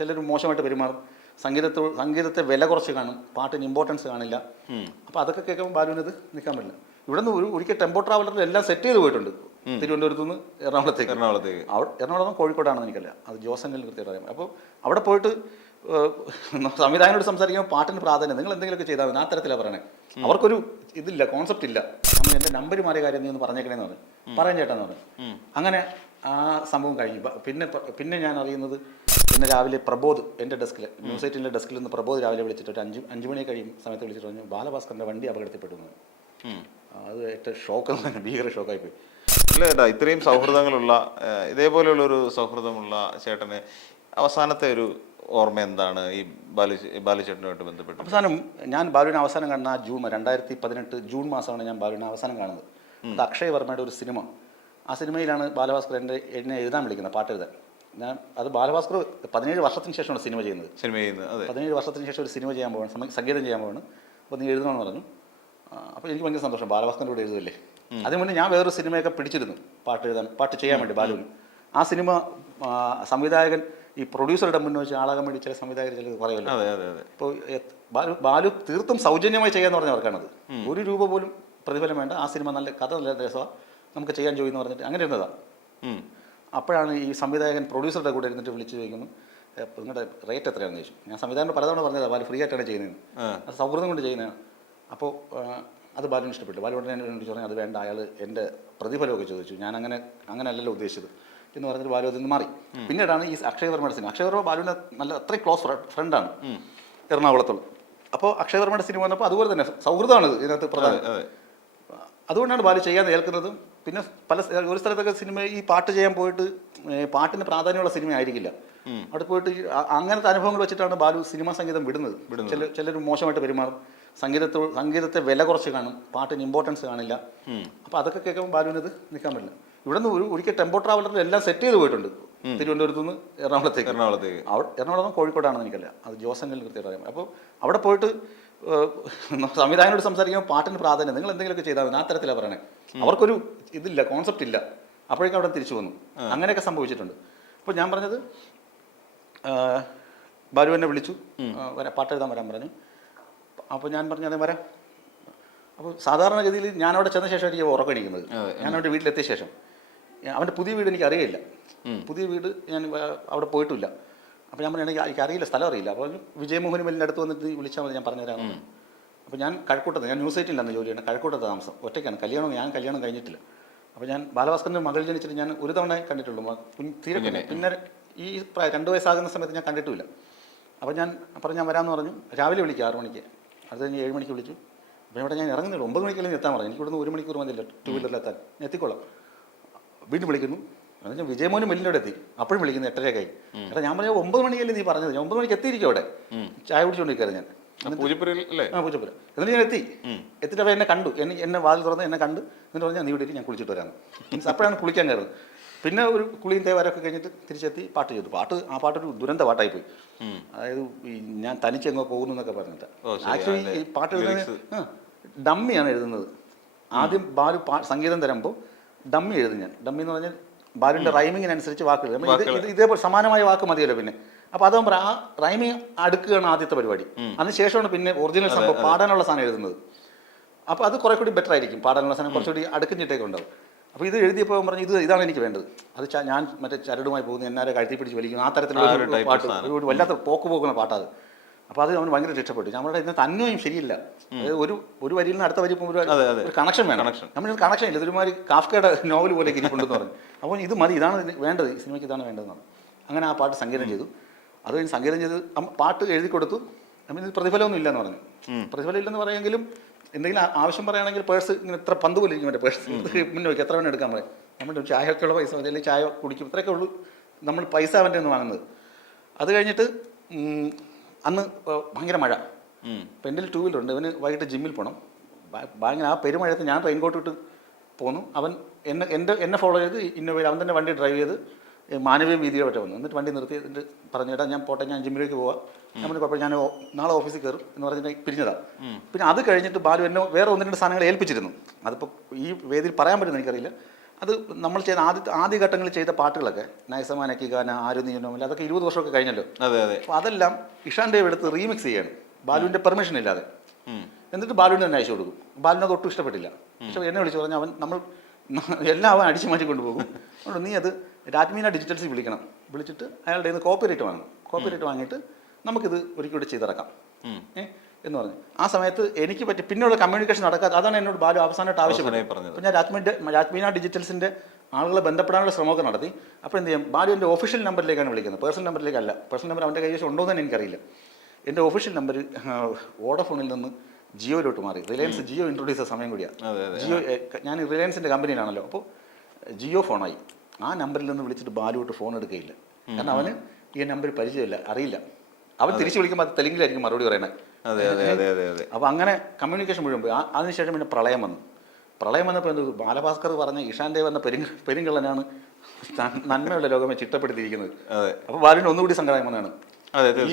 ചിലർ മോശമായിട്ട് പെരുമാറും, സംഗീതത്തെ വില കുറച്ച് കാണും, പാട്ടിന് ഇമ്പോർട്ടൻസ് കാണില്ല. അപ്പോൾ അതൊക്കെ കേൾക്കുമ്പോൾ ബാലുവിനത് നിൽക്കാൻ പറ്റില്ല. ഇവിടെ നിന്ന് ഒരിക്കൽ ടെമ്പോ ട്രാവലറിൽ എല്ലാം സെറ്റ് ചെയ്ത് പോയിട്ടുണ്ട്, തിരുവനന്തപുരത്ത് നിന്ന് എറണാകുളത്തേക്ക്. എറണാകുളം കോഴിക്കോടാണെന്ന് എനിക്കല്ല, അത് ജോസങ്ങളിൽ കൃത്യമായിട്ട് അറിയാം. അപ്പോൾ അവിടെ പോയിട്ട് സംവിധായകനോട് സംസാരിക്കുമ്പോൾ പാട്ടിന് പ്രാധാന്യം, നിങ്ങൾ എന്തെങ്കിലുമൊക്കെ ചെയ്താൽ മതി, ആ തരത്തിലാണ് പറയണേ. അവർക്കൊരു ഇതില്ല, കോൺസെപ്റ്റ് ഇല്ല. നമ്മൾ എൻ്റെ നമ്പർ മാറിയ കാര്യം നീ ഒന്ന് പറഞ്ഞേക്കണേന്ന് പറഞ്ഞു, പറയാൻ ചേട്ടാന്ന് പറഞ്ഞു. അങ്ങനെ ആ സംഭവം കഴിഞ്ഞു. പിന്നെ ഞാൻ അറിയുന്നത്, പിന്നെ രാവിലെ പ്രബോധ് എൻ്റെ ഡെസ്കിൽ, ന്യൂസ് 8 ഡെസ്കിൽ നിന്ന് പ്രബോധ് രാവിലെ വിളിച്ചിട്ട് ഒരു 5 മണി കഴിയും സമയത്ത് വിളിച്ചിട്ട് പറഞ്ഞു ബാലഭാസ്കറിൻ്റെ വണ്ടി അപകടത്തിൽപ്പെട്ടു. അത് ഏറ്റവും ഷോക്ക്, ഭീകര ഷോക്കായിപ്പോയി. ഇല്ല ചേട്ടാ, ഇത്രയും സൗഹൃദങ്ങളുള്ള, ഇതേപോലെയുള്ളൊരു സൗഹൃദമുള്ള ചേട്ടന് അവസാനത്തെ ഒരു ഓർമ്മ എന്താണ് ഈ ബാലുചേട്ടനുമായിട്ട് ബന്ധപ്പെട്ട്? അവസാനം ഞാൻ ബാലുവിനെ അവസാനം കാണുന്ന 2018 ജൂൺ മാസമാണ് ഞാൻ ബാലുവിനെ അവസാനം കാണുന്നത്. അത് അക്ഷയ് വർമ്മയുടെ ഒരു സിനിമ. ആ സിനിമയിലാണ് ബാലഭാസ്കർ എന്നെ എഴുതാൻ വിളിക്കുന്നത്, പാട്ട് എഴുതാൻ. അത് ബാലഭാസ്കർ 17 വർഷത്തിന് ശേഷമാണ് സിനിമ ചെയ്യുന്നത്. 17 വർഷത്തിന് ശേഷം ഒരു സിനിമ ചെയ്യാൻ പോവാണ്, സംഗീതം ചെയ്യാൻ പോവാണ്. അപ്പോൾ നീ എഴുതണമെന്ന് പറഞ്ഞു. അപ്പോൾ എനിക്ക് ഭയങ്കര സന്തോഷം, ബാലഭാസ്കറിൻ്റെ കൂടെ എഴുതുമല്ലേ. അതിന് മുന്നേ ഞാൻ വേറൊരു സിനിമയൊക്കെ പിടിച്ചിരുന്നു പാട്ട് ചെയ്യാൻ വേണ്ടി ബാലുവിന്. ആ സിനിമ സംവിധായകൻ ഈ പ്രൊഡ്യൂസറുടെ മുന്നിൽ വെച്ച് ആളാകാൻ വേണ്ടി ചില സംവിധായകർ ചിലത് പറയുമല്ലോ. ഇപ്പോൾ ബാലു തീർത്തും സൗജന്യമായി ചെയ്യാന്ന് പറഞ്ഞവർക്കാണത്. 1 രൂപ പോലും പ്രതിഫലം വേണ്ട. ആ സിനിമ നല്ല കഥ, നല്ല രസമാണ്, നമുക്ക് ചെയ്യാൻ ചോദിക്കുന്നു പറഞ്ഞിട്ട് അങ്ങനെ ഇരുന്നതാണ്. അപ്പോഴാണ് ഈ സംവിധായകൻ പ്രൊഡ്യൂസറുടെ കൂടെ ഇരുന്നിട്ട് വിളിച്ച് ചോദിക്കുന്നു, നിങ്ങളുടെ റേറ്റ് എത്രയാണെന്ന് ചോദിച്ചു. ഞാൻ സംവിധാനം പലതവണ പറഞ്ഞതാണ് ബാലു ഫ്രീ ആയിട്ടാണ് ചെയ്യുന്നത്, അത് സൗഹൃദം കൊണ്ട് ചെയ്യുന്നതാണ്. അപ്പോൾ അത് ബാലുവിന് ഇഷ്ടപ്പെട്ടു. ബാലു ഉടനെ എന്നോട് പറഞ്ഞു അത് വേണ്ട, അയാൾ എൻ്റെ പ്രതിഫലമൊക്കെ ചോദിച്ചു. ഞാൻ അങ്ങനെയല്ലല്ലോ ഉദ്ദേശിച്ചത് എന്ന് പറഞ്ഞിട്ട് ബാലു അതിൽ നിന്ന് മാറി. പിന്നീടാണ് ഈ അക്ഷയ് വർമ്മയുടെ സിനിമ. അക്ഷയ് വർമ്മ ബാലുവിൻ്റെ നല്ല അത്രയും ക്ലോസ് ഫ്രണ്ടാണ് എറണാകുളത്തുള്ള. അപ്പോൾ അക്ഷയ് വർമ്മയുടെ സിനിമ വന്നപ്പോൾ അതുപോലെ തന്നെ സൗഹൃദമാണ് ഇതിനകത്ത് പ്രധാനം. അതുകൊണ്ടാണ് ബാലു ചെയ്യാൻ ഏൽക്കുന്നതും. പിന്നെ ഒരു സ്ഥലത്തൊക്കെ സിനിമ ഈ പാട്ട് ചെയ്യാൻ പോയിട്ട് പാട്ടിന് പ്രാധാന്യമുള്ള സിനിമ ആയിരിക്കില്ല. അവിടെ പോയിട്ട് അങ്ങനത്തെ അനുഭവങ്ങൾ വെച്ചിട്ടാണ് ബാലു സിനിമാ സംഗീതം വിടുന്നത്. ചിലർ മോശമായിട്ട് പെരുമാറും, സംഗീതത്തെ വില കുറച്ച് കാണും, പാട്ടിന് ഇമ്പോർട്ടൻസ് കാണില്ല. അപ്പോൾ അതൊക്കെ കേൾക്കുമ്പോൾ ബാലുവിനത് നിൽക്കാൻ പറ്റില്ല. ഇവിടെ നിന്ന് ഒരിക്കൽ ടെമ്പോ ട്രാവലറിൽ എല്ലാം സെറ്റ് ചെയ്ത് പോയിട്ടുണ്ട്, തിരുവനന്തപുരത്ത് നിന്ന് എറണാകുളത്തേക്ക്. എറണാകുളം കോഴിക്കോടാണെന്ന് എനിക്കല്ല, അത് ജോസങ്ങളിൽ കൃത്യമായിട്ട് അറിയാം. അപ്പോൾ അവിടെ പോയിട്ട് സംവിധായകനോട് സംസാരിക്കുമ്പോൾ പാട്ടിന് പ്രാധാന്യം, നിങ്ങൾ എന്തെങ്കിലുമൊക്കെ ചെയ്താൽ മതി, ആ തരത്തിലാണ് പറയണേ. അവർക്കൊരു ഇതില്ല, കോൺസെപ്റ്റ് ഇല്ല. അപ്പോഴേക്കും അവിടെ തിരിച്ചു വന്നു. അങ്ങനെയൊക്കെ സംഭവിച്ചിട്ടുണ്ട്. അപ്പോൾ ഞാൻ പറഞ്ഞത്, ബാലു എന്നെ വിളിച്ചു, പാട്ട് എഴുതാൻ വരാൻ പറഞ്ഞു. അപ്പോൾ ഞാൻ പറഞ്ഞു അതെ വരാം. അപ്പോൾ സാധാരണഗതിയിൽ ഞാനവിടെ ചെന്ന ശേഷമായിരിക്കും ഉറക്കടിക്കുന്നത്. ഞാനവിടെ വീട്ടിലെത്തിയ ശേഷം അവൻ്റെ പുതിയ വീട് എനിക്ക് അറിയില്ല. പുതിയ വീട് ഞാൻ അവിടെ പോയിട്ടില്ല. അപ്പോൾ ഞാൻ പറഞ്ഞു എനിക്ക് അറിയില്ല, സ്ഥലം അറിയില്ല. അപ്പോൾ വിജയമോഹൻ മെല്ലിൻ്റെ അടുത്ത് വന്നിട്ട് വിളിച്ചാൽ മതി, ഞാൻ പറഞ്ഞുതരാമെന്ന്. അപ്പോൾ ഞാൻ കഴക്കൂട്ടത്ത്, ഞാൻ ന്യൂസ് 8 അന്ന് ജോലി ചെയ്യണം, കഴക്കൂട്ടത്ത് താമസം, ഒറ്റയ്ക്കാണ്. ഞാൻ കല്യാണം കഴിഞ്ഞിട്ടില്ല. അപ്പോൾ ഞാൻ ബാലഭാസ്കറിൻ്റെ മകൾ ജനിച്ചിട്ട് ഞാൻ ഒരു തവണ കണ്ടിട്ടുള്ളൂ, തീരെ. പിന്നെ ഈ 2 വയസ്സാകുന്ന സമയത്ത് ഞാൻ കണ്ടിട്ടുമില്ല. അപ്പോൾ ഞാൻ പറഞ്ഞു ഞാൻ വരാമെന്ന് പറഞ്ഞു. രാവിലെ വിളിക്കുക 6 മണിക്ക്, അത് കഴിഞ്ഞ് 7 മണിക്ക് വിളിച്ചു. അപ്പോൾ ഇവിടെ ഞാൻ ഇറങ്ങുന്നില്ല, 9 മണിക്കെല്ലാം എത്താൻ പറഞ്ഞു. എനിക്ക് ഇവിടുന്ന് 1 മണിക്കൂർ മതിയില്ല 2 വീലറിലെത്താൻ, ഞാൻ എത്തിക്കോളാം. വീണ്ടും വിളിക്കുന്നു, അത് ഞാൻ വിജയമോന് മെല്ലിനോട് എത്തി. അപ്പോഴും വിളിക്കുന്നു 8:30 എടാ ഞാൻ പറഞ്ഞു 9 മണിക്കല്ലേ നീ പറഞ്ഞത്, ഞാൻ 9 മണിക്ക് എത്തിയിരിക്കും അവിടെ, ചായ കുടിച്ചുകൊണ്ടിരിക്കുകയാണ് ഞാൻ. പൂജപ്പുര. എന്നിട്ട് ഞാൻ എത്തിയിട്ട് അവ എന്നെ കണ്ടു, എന്നെ വാതിൽ തുറന്ന് എന്നെ കണ്ട്. എന്നിട്ട് പറഞ്ഞാൽ നീ ഇവിടെ ഞാൻ കുളിച്ചിട്ട് വരാമെന്ന്. മീൻസ് അപ്പോഴാണ് കുളിക്കാൻ കയറുന്നത്. പിന്നെ ഒരു കുളിയും തേവാരൊക്കെ കഴിഞ്ഞിട്ട് തിരിച്ചെത്തി പാട്ട് ചെയ്തു. ആ പാട്ടൊരു ദുരന്ത പാട്ടായിപ്പോയി. അതായത് ഞാൻ തനിച്ചെങ്ങോ പോകുന്നു എന്നൊക്കെ പറഞ്ഞിട്ട്. ആക്ച്വലി ഈ പാട്ട് എഴുതുന്നത് ഡമ്മിയാണ് എഴുതുന്നത്. ആദ്യം ബാലു സംഗീതം തരുമ്പോൾ ഡമ്മി എഴുതും ഞാൻ. ഡമ്മി എന്ന് പറഞ്ഞാൽ ബാലുവിൻ്റെ റൈമിങ്ങിനനുസരിച്ച് വാക്കുകൾ, ഇതേപോലെ സമാനമായ വാക്ക് മതിയല്ലോ. പിന്നെ അപ്പോൾ അതാകുമ്പോൾ ആ റൈമിങ് അടുക്കുകയാണ് ആദ്യത്തെ പരിപാടി. അതിനുശേഷമാണ് പിന്നെ ഒറിജിനൽ സംഭവം പാടാനുള്ള സാധനം എഴുതുന്നത്. അപ്പോൾ അത് കുറെ കൂടി ബെറ്റർ ആയിരിക്കും. പാടാനുള്ള സാധനം കുറച്ചുകൂടി അടുക്കും ചിട്ടയൊക്കെ ഉണ്ടാവും. അപ്പോൾ ഇത് എഴുതിയപ്പോൾ പറഞ്ഞു ഇതാണ് എനിക്ക് വേണ്ടത്. അത് ഞാൻ മറ്റേ ചരടുമായി പോകുന്നു, എന്നാരെ കഴുത്തി പിടിച്ച് വലിക്കുന്നു, ആ തരത്തിലുള്ള പാട്ട്, ഒരു വല്ലാത്ത പോകുന്ന പാട്ടാത്. അപ്പോൾ അത് അവന് ഭയങ്കര ഇഷ്ടപ്പെട്ടു. നമ്മുടെ ഇന്നത്തെ അന്വയം ശരിയില്ല. അതായത് ഒരു വരിയിൽ നിന്ന് അടുത്ത വരി ഒരു കണക്ഷൻ വേണം. നമ്മൾ കണക്ഷൻ ഇല്ല, ഇതൊരുമാതിരി കാഫ്കയുടെ നോവൽ പോലെ ഇരിപ്പുണ്ടെന്ന് പറഞ്ഞു. അപ്പോൾ ഇത് മതി, ഇതാണ് വേണ്ടത്, ഈ സിനിമയ്ക്ക് ഇതാണ് വേണ്ടതെന്നാണ്. അങ്ങനെ ആ പാട്ട് സംഗീതം ചെയ്തു. അത് കഴിഞ്ഞ് സംഗീതം ചെയ്ത് പാട്ട് എഴുതി കൊടുത്തു. ഇത് പ്രതിഫലമൊന്നും ഇല്ലെന്ന് പറഞ്ഞു. പ്രതിഫലം ഇല്ലെന്ന് പറയുമെങ്കിലും എന്തെങ്കിലും ആവശ്യം പറയുകയാണെങ്കിൽ പേഴ്സ് ഇങ്ങനെ ഇത്ര പന്ത് പോലെ ഇരിക്കും, മറ്റേ പേഴ്സ് മുന്നേ വയ്ക്കും, എത്ര വേണം എടുക്കാൻ പറയും. നമ്മുടെ ചായക്കുള്ള പൈസ മതി, അല്ലെങ്കിൽ ചായ കുടിക്കും, ഇത്രയൊക്കെ ഉള്ളൂ നമ്മൾ പൈസ അവൻ്റെ ഒന്ന് വാങ്ങുന്നത്. അത് കഴിഞ്ഞിട്ട് അന്ന് ഭയങ്കര മഴ. അപ്പം എൻ്റെ 2 വീലറുണ്ട്. ഇവന് വൈകിട്ട് ജിമ്മിൽ പോകണം. ഭയങ്കര ആ പെരുമഴയത്ത് ഞാൻ റെയിൻകോട്ട് ഇട്ട് പോന്നു. അവൻ എന്നെ ഫോളോ ചെയ്ത് ഇന്നോവയിൽ അവൻ തന്നെ വണ്ടി ഡ്രൈവ് ചെയ്ത് മാനവീയ വീതിയെ പറ്റ വന്നു. എന്നിട്ട് വണ്ടി നിർത്തി എന്നിട്ട് പറഞ്ഞു ചേട്ടാ ഞാൻ പോട്ടെ, ഞാൻ ജിമ്മിലേക്ക് പോവാം, നമ്മൾ കുഴപ്പമില്ല, ഞാൻ നാളെ ഓഫീസിൽ കയറും എന്ന് പറഞ്ഞിട്ട് പിരിഞ്ഞതാണ്. പിന്നെ അത് കഴിഞ്ഞിട്ട് ബാലു എന്നെ വേറെ 1-2 സാധനങ്ങൾ ഏൽപ്പിച്ചിരുന്നു. അതിപ്പോൾ ഈ വേദിയിൽ പറയാൻ പറ്റുമെന്ന് എനിക്കറിയില്ല. അത് നമ്മൾ ചെയ്ത ആദ്യ ഘട്ടങ്ങളിൽ ചെയ്ത പാട്ടുകളൊക്കെ നൈസമാനക്കി ഗാന ആരും നീനോമില്ല അതൊക്കെ 20 വർഷമൊക്കെ കഴിഞ്ഞല്ലോ. അതെ അതെ. അപ്പോൾ അതെല്ലാം ഇഷാൻ ദേവ് എടുത്ത് റീമിക്സ് ചെയ്യാണ് ബാലുവിൻ്റെ പെർമിഷൻ ഇല്ലാതെ. എന്നിട്ട് ബാലുവിന് തന്നെ അയച്ചു കൊടുക്കും. ബാലുവിന് അത് ഒട്ടും ഇഷ്ടപ്പെട്ടില്ല. പക്ഷേ എന്നെ വിളിച്ചു പറഞ്ഞാൽ എല്ലാം അവൻ അടിച്ചു മാറ്റി കൊണ്ടുപോകും. അതുകൊണ്ട് നീ അത് രാജ്മീന ഡിജിറ്റൽസിൽ വിളിക്കണം. വിളിച്ചിട്ട് അയാളുടെ കയ്യിൽ നിന്ന് കോപ്പിറൈറ്റ് വാങ്ങണം. കോപ്പിറൈറ്റ് വാങ്ങിയിട്ട് നമുക്കിത് ഒരിക്കലും ചെയ്തിറക്കാം എന്ന് പറഞ്ഞു. ആ സമയത്ത് എനിക്ക് പറ്റി പിന്നെയുള്ള കമ്മ്യൂണിക്കേഷൻ നടക്കാതെ അതാണ് എന്നോട് ബാലു അവസാനമായിട്ട് ആവശ്യപ്പെട്ടത്. അപ്പോൾ ഞാൻ രാജ്മീന ഡിജിറ്റൽസിൻ്റെ ആളുകളെ ബന്ധപ്പെടാനുള്ള ശ്രമമൊക്കെ നടത്തി. അപ്പോൾ എന്ത് ചെയ്യും, ബാലു എൻ്റെ ഒഫീഷ്യൽ നമ്പറിലേക്കാണ് വിളിക്കുന്നത്, പേഴ്സണൽ നമ്പറിലേക്കല്ല. പേഴ്സണൽ നമ്പർ അവൻ്റെ കൈവശം ഉണ്ടോ എന്ന് എനിക്കറിയില്ല. എൻ്റെ ഒഫീഷ്യൽ നമ്പർ വോഡഫോണിൽ നിന്ന് ജിയോയിലോട്ട് മാറി. റിലയൻസ് ജിയോ ഇൻട്രൊഡ്യൂസ് ചെയ്ത സമയം കൂടിയാണ്. ജിയോ ഞാൻ റിലയൻസിൻ്റെ കമ്പനിയിലാണല്ലോ. അപ്പോൾ ജിയോ ഫോണായി. ആ നമ്പറിൽ നിന്ന് വിളിച്ചിട്ട് ബാലുവിട്ട് ഫോൺ എടുക്കുകയില്ല. കാരണം അവന് ഈ നമ്പർ പരിചയമില്ല, അറിയില്ല. അവൻ തിരിച്ചു വിളിക്കുമ്പോൾ അത് തെലുങ്കിലായിരിക്കും മറുപടി പറയണേ. അപ്പോൾ അങ്ങനെ കമ്മ്യൂണിക്കേഷൻ മുഴുവൻ പോയി. അതിനുശേഷം പിന്നെ പ്രളയം വന്നു. പ്രളയം വന്നപ്പോൾ എന്ത്, ബാലഭാസ്കർ പറഞ്ഞ ഇഷാൻ ദേവ് എന്ന പെരുങ്കള്ളനാണ് നന്മയുള്ള ലോകമേ ചിട്ടപ്പെടുത്തിയിരിക്കുന്നത്. അപ്പോൾ ബാലുവിന് ഒന്നുകൂടി സങ്കടം വന്നതാണ്.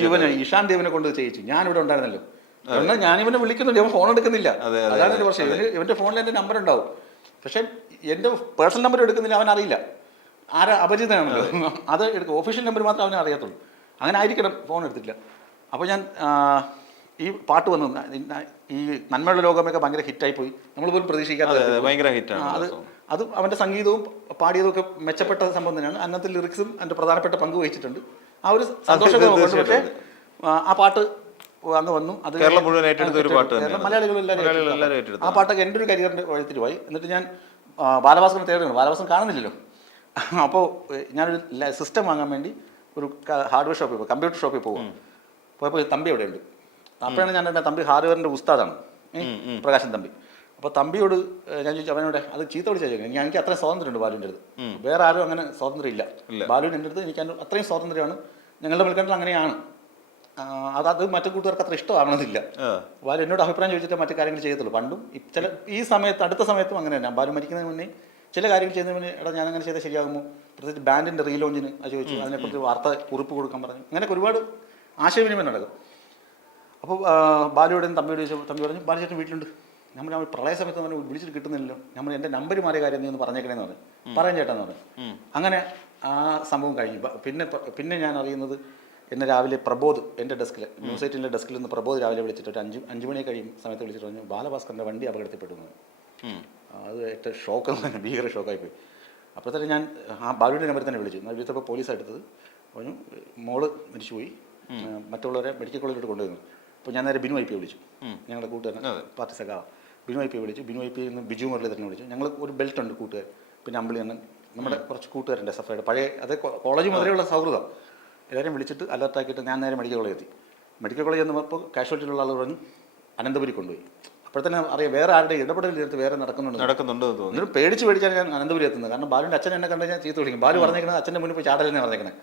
ഇവന് ഇഷാൻ ദേവിനെ കൊണ്ട് ചെയ്യിച്ചു. ഞാനിവിടെ ഉണ്ടായിരുന്നല്ലോ, എന്നാൽ ഞാനിവനെ വിളിക്കുന്നുണ്ട്, ഇവൻ ഫോൺ എടുക്കുന്നില്ല. അതാണ് ഒരു പ്രശ്നം. ഇവൻ്റെ ഫോണിൽ എൻ്റെ നമ്പർ ഉണ്ടാവും, പക്ഷേ എൻ്റെ പേഴ്സണൽ നമ്പർ എടുക്കുന്നില്ല. അവൻ അറിയില്ല, ആരാ അപരിചിതനാണല്ലോ. അത് എടുക്കും, ഒഫീഷ്യൽ നമ്പർ മാത്രമേ അവനെ അറിയത്തുള്ളൂ. അങ്ങനെ ആയിരിക്കണം ഫോൺ എടുത്തിട്ടില്ല. അപ്പോൾ ഞാൻ ഈ പാട്ട് വന്നു, ഈ നന്മയുള്ള ലോകമൊക്കെ ഭയങ്കര ഹിറ്റായി പോയി. നമ്മൾ പോലും പ്രതീക്ഷിക്കാതെ ഭയങ്കര ഹിറ്റാണ്. അത് അവൻ്റെ സംഗീതവും പാടിയതും ഒക്കെ മെച്ചപ്പെട്ട സംഭവം തന്നെയാണ്. അതിനകത്ത് ലിറിക്സും അതിൻ്റെ പ്രധാനപ്പെട്ട പങ്ക് വഹിച്ചിട്ടുണ്ട്. ആ ഒരു സന്തോഷമൊക്കെ കൊണ്ട്. പക്ഷേ ആ പാട്ട് അന്ന് വന്നു. അത് കേരളം മുഴുവൻ ഏറ്റെടുത്ത ഒരു പാട്ട്, മലയാളികളെല്ലാവരും. ആ പാട്ടൊക്കെ എൻ്റെ ഒരു കരിയറിൻ്റെ വഴിത്തിൽ പോയി. എന്നിട്ട് ഞാൻ ബാലഭാസ്കറിനെ തേടുകയാണ്. ബാലഭാസ്കർ കാണുന്നില്ലല്ലോ. അപ്പോൾ ഞാനൊരു സിസ്റ്റം വാങ്ങാൻ വേണ്ടി ഒരു ഹാർഡ്വെയർ ഷോപ്പിൽ പോകും, കമ്പ്യൂട്ടർ ഷോപ്പിൽ പോകും. പോയപ്പോൾ തമ്പി അവിടെ ഉണ്ട്. അപ്പോഴാണ് ഞാൻ എൻ്റെ തമ്പി ഹാർഡ്വെയറിൻ്റെ ഉസ്താദാണ്, പ്രകാശൻ തമ്പി. അപ്പോൾ തമ്പിയോട് ഞാൻ ചോദിച്ചു, അവനോട് അത് ചീത്ത വിളിച്ചാൽ ചോദിക്കും. എനിക്ക് അത്രയും സ്വാതന്ത്ര്യമുണ്ട് ബാലുവിൻ്റെ അടുത്ത്. വേറെ ആരും അങ്ങനെ സ്വാതന്ത്ര്യം ഇല്ല. ബാലുവിൻ്റെ എൻ്റെ അടുത്ത് എനിക്ക് അത്രയും സ്വാതന്ത്ര്യമാണ്. ഞങ്ങളുടെ വിൽക്കേണ്ടത് അങ്ങനെയാണ്. അത് മറ്റു കൂട്ടുകാർക്ക് അത്ര ഇഷ്ടമാകണമെന്നില്ല. ബാലു എന്നോട് അഭിപ്രായം ചോദിച്ചിട്ട് മറ്റു കാര്യങ്ങൾ ചെയ്യത്തുള്ളൂ. പണ്ടും ഈ സമയത്ത് അടുത്ത സമയത്തും അങ്ങനെ തന്നെ. ബാലു മരിക്കുന്നതിന് മുന്നേ ചില കാര്യങ്ങൾ ചെയ്യുന്നതിന് മുന്നേ എടാ ഞാൻ അങ്ങനെ ചെയ്താൽ ശരിയാകുമോ, പ്രത്യേകിച്ച് ബാൻഡിൻ്റെ റീലോഞ്ചിന് അത് ചോദിച്ചു. അതിനെക്കുറിച്ച് വാർത്ത കുറിപ്പ് കൊടുക്കാൻ പറഞ്ഞു. അങ്ങനെയൊക്കെ ഒരുപാട് ആശയവിനിമയം നടക്കും. അപ്പോൾ ബാലുയോടും തമ്മിയോട് ചോദിച്ചു. തമ്പി പറഞ്ഞു, ബാലു ചേട്ടൻ വീട്ടിലുണ്ട്. നമ്മൾ പ്രളയ സമയത്ത് നമ്മൾ വിളിച്ചിട്ട് കിട്ടുന്നില്ലല്ലോ, നമ്മൾ എൻ്റെ നമ്പർ മാറിയ കാര്യം നീ ഒന്ന് പറഞ്ഞേക്കണേന്ന് പറഞ്ഞു. പറയാൻ ചേട്ടാന്ന് പറഞ്ഞു. അങ്ങനെ ആ സംഭവം കഴിഞ്ഞു. പിന്നെ ഞാൻ അറിയുന്നത്, എന്നെ രാവിലെ പ്രബോധ് എൻ്റെ ഡെസ്കിൽ, ന്യൂസ് 18 ഡെസ്കിൽ നിന്ന് പ്രബോധ് രാവിലെ വിളിച്ചിട്ട് ഒരു 5 മണി കഴിയും സമയത്ത് വിളിച്ചിട്ട് പറഞ്ഞു, ബാലഭാസ്കറിൻ്റെ വണ്ടി അപകടത്തിൽപ്പെട്ടു. അത് ഏറ്റവും ഷോക്ക്, ഭീകര ഷോക്കായിപ്പോയി. അപ്പോഴത്തേക്ക് ഞാൻ ആ ബാലുവിൻ്റെ നമ്പറിൽ തന്നെ വിളിച്ചു. വിളിച്ചപ്പോൾ പോലീസാണ് എടുത്തത്. പറഞ്ഞു മോള് മരിച്ചുപോയി, മറ്റുള്ളവരെ മെഡിക്കൽ കോളേജിലോട്ട് കൊണ്ടുവന്നു. അപ്പോൾ ഞാൻ നേരെ ബിനു ഐ.പി. വിളിച്ചു, ഞങ്ങളുടെ കൂട്ടുകാരൻ പാർട്ടി സഖാ ബിനു ഐ.പി. വിളിച്ചു. ബിനു ഐ.പി. നിന്ന് ബിജു മുരളീധരനെ വിളിച്ചു. ഞങ്ങൾ ഒരു ബെൽറ്റ് ഉണ്ട് കൂട്ടുകാർ, പിന്നെ അമ്പിളി അണ്ണൻ, നമ്മുടെ കുറച്ച് കൂട്ടുകാരുണ്ട് എസ്.എഫ്.ഐയുടെ പഴയ, അതേ കോളേജ് മുതലെയുള്ള സൗഹൃദം. എല്ലാവരും വിളിച്ചിട്ട് അലർട്ടാക്കിയിട്ട് ഞാൻ നേരെ മെഡിക്കൽ കോളേജ് എത്തി. മെഡിക്കൽ കോളേജ് എന്നപ്പോൾ കാഷ്വാലിറ്റിയിലുള്ള ആൾ പറഞ്ഞു അനന്തപുരി കൊണ്ടുപോയി. അപ്പോഴത്തന്നെ അറിയാം വേറെ ആരുടെ ഇടപെടലിനകത്ത് വേറെ നടക്കുന്നുണ്ട്. എന്നിട്ട് പേടിച്ചാണ് ഞാൻ അനന്തപുരി എത്തുന്നത്. കാരണം ബാലുവിൻ്റെ അച്ഛൻ എന്നെ കണ്ടു ഞാൻ ചീത്ത വിളിക്കും. ബാലു പറഞ്ഞേക്കുന്നത് അച്ഛൻ്റെ മുന്നിൽ പോയി ചാടലെന്നെ പറഞ്ഞേക്കുന്നത്.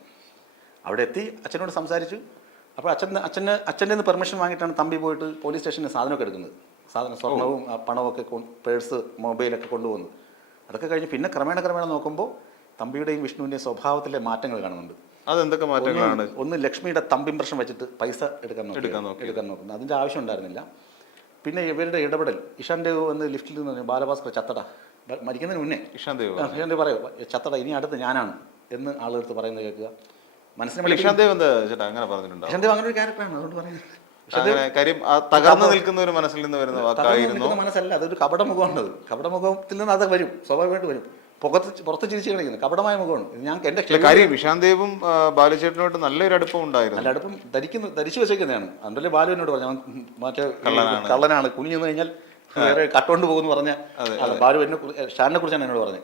അവിടെ എത്തി അച്ഛനോട് സംസാരിച്ചു. അപ്പോൾ അച്ഛൻ്റെ നിന്ന് പെർമിഷൻ വാങ്ങിയിട്ടാണ് തമ്പി പോയിട്ട് പോലീസ് സ്റ്റേഷനിൽ സാധനമൊക്കെ എടുക്കുന്നത്. സ്വർണവും പണമൊക്കെ, പേഴ്സ്, മൊബൈലൊക്കെ കൊണ്ടുപോകുന്നത്. അതൊക്കെ കഴിഞ്ഞ് പിന്നെ ക്രമേണ നോക്കുമ്പോൾ തമ്പിയുടെയും വിഷ്ണുവിൻ്റെയും സ്വഭാവത്തിലെ മാറ്റങ്ങൾ കാണുന്നുണ്ട്. അതെന്തൊക്കെ മാറ്റങ്ങളാണ്? ഒന്ന് ലക്ഷ്മിയുടെ തമ്പ് ഇംപ്രഷൻ വെച്ചിട്ട് പൈസ എടുക്കാൻ നോക്കുന്നു. അതിൻ്റെ ആവശ്യം ഉണ്ടായിരുന്നില്ല. പിന്നെ ഇവരുടെ ഇടപെടൽ. ഇഷാൻ ദേവ് വന്ന് ലിഫ്റ്റിൽ നിന്ന് ബാലഭാസ്കർ ചത്തട മരിക്കുന്നതിന് മുന്നേ ഇഷാൻ ദേവ് പറയും ചത്തട ഇനി അടുത്ത് ഞാനാണ് എന്ന് ആളെടുത്ത് പറയുന്നത് കേൾക്കുക. മനസ്സിന് ഇഷാൻ ദേവ് അങ്ങനെ പറഞ്ഞിട്ടുണ്ടോ? ഇഷാൻ ദേവ് അങ്ങനെ ഒരു ക്യാരക്ടറാണ്, അതുകൊണ്ട് പറയുന്നത്. തകർന്നു നിൽക്കുന്ന ഒരു മനസ്സിൽ നിന്ന് വരുന്ന വാക്കായിരുന്നു. മനസ്സല്ല, അതൊരു കപടമുഖമാണത്. കപടമുഖത്തിൽ നിന്ന് അത് വരും, സ്വാഭാവികമായിട്ട് വരും. പുറത്ത് ചിരിച്ചു കളിക്കുന്നത് കപടമായ മുഖമാണ്. ഞാൻ എൻ്റെ കാര്യം ഇഷാൻ ദേവും ബാലുചേട്ടനോട് നല്ലൊരു അടുപ്പം ഉണ്ടായിരുന്നു. നല്ല അടുപ്പം ധരിച്ചു വെച്ചേക്കുന്നതാണ്. അതുകൊണ്ടല്ലേ ബാലുവിനോട് പറഞ്ഞു മറ്റേ കള്ളനാണ്, കുനിഞ്ഞു കഴിഞ്ഞാൽ വേറെ കട്ടുകൊണ്ട് പോകുമെന്ന് പറഞ്ഞ ബാലു ഷാനിനെ കുറിച്ചാണ് എന്നോട് പറഞ്ഞത്.